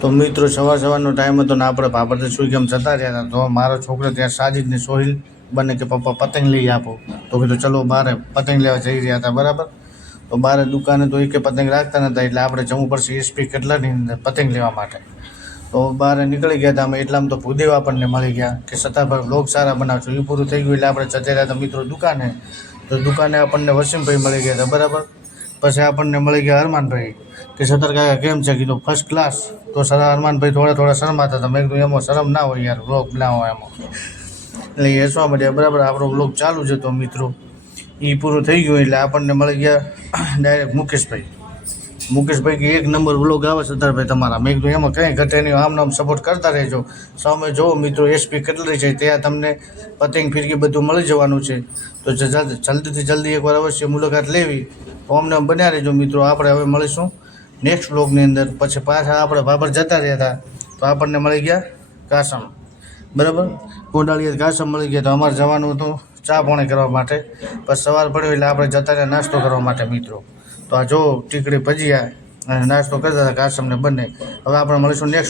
તો મિત્રો સવારનો ટાઈમ હતો ને આપણે બાબતે શું કેમ જતા રહ્યા હતા. તો મારો છોકરો ત્યાં સાજીદ ને સોહિલ બને કે પપ્પા પતંગ લઈ આપો. તો કીધું ચલો બારે પતંગ લેવા જઈ રહ્યા હતા. બરાબર. તો બારે દુકાને તો એક પતંગ રાખતા નહોતા, એટલે આપણે જવું પડશે એસપી કેટલાની અંદર પતંગ લેવા માટે. તો બહાર નીકળી ગયા હતા અમે. એટલામાં તો ભૂદેવ આપણને મળી ગયા કે સતાભાઈ બ્લોગ સારા બનાવશો. એ પૂરું થઈ ગયું એટલે આપણે જતા રહ્યા હતા મિત્રો દુકાને. તો દુકાને આપણને વસીમભાઈ મળી ગયા હતા. બરાબર. પછી આપણને મળી ગયા અરમાનભાઈ કે સતર કાકા કેમ છે. કીધું ફર્સ્ટ ક્લાસ. તો સર અરમાનભાઈ થોડા શરમાતા હતા. મેં કીધું એમાં શરમ ના હોય યાર, બ્લોગ બનાવો એમાં. એટલે એ હસવા માંડ્યા. બરાબર. આપણો બ્લોગ ચાલુ જ હતો મિત્રો. એ પૂરું થઈ ગયું એટલે આપણને મળી ગયા ડાયરેક્ટ મુકેશભાઈ કે 1 નંબર બ્લોગ આવે સત્તારભાઈ તમારા. મેં કીધું એમાં કંઈ ઘટે નહીં, આમ સપોર્ટ કરતા રહેજો. સામે જોવો મિત્રો એસપી કેટલી છે, ત્યાં તમને પતંગ ફિરકી બધું મળી જવાનું છે. તો જલ્દીથી જલ્દી એકવાર અવશ્ય મુલાકાત લેવી. તો અમને બન્યા રહેજો મિત્રો. આપણે હવે મળીશું નેક્સ્ટ બ્લોગની અંદર. પછી પાછા આપણે બાબર જતા રહ્યા હતા તો આપણને મળી ગયા કાસમ. બરાબર. કોડાળીયા કાસમ મળી ગયા. તો અમારે જવાનું હતું ચા પાણી કરવા માટે. પછી સવાર પડ્યો એટલે આપણે જતા રહ્યા નાસ્તો કરવા માટે મિત્રો. તો આ જો ટીકડી ભજીયા અને નાસ્તો કરતા હતા કાસમને બંને. હવે આપણે મળીશું નેક્સ્ટ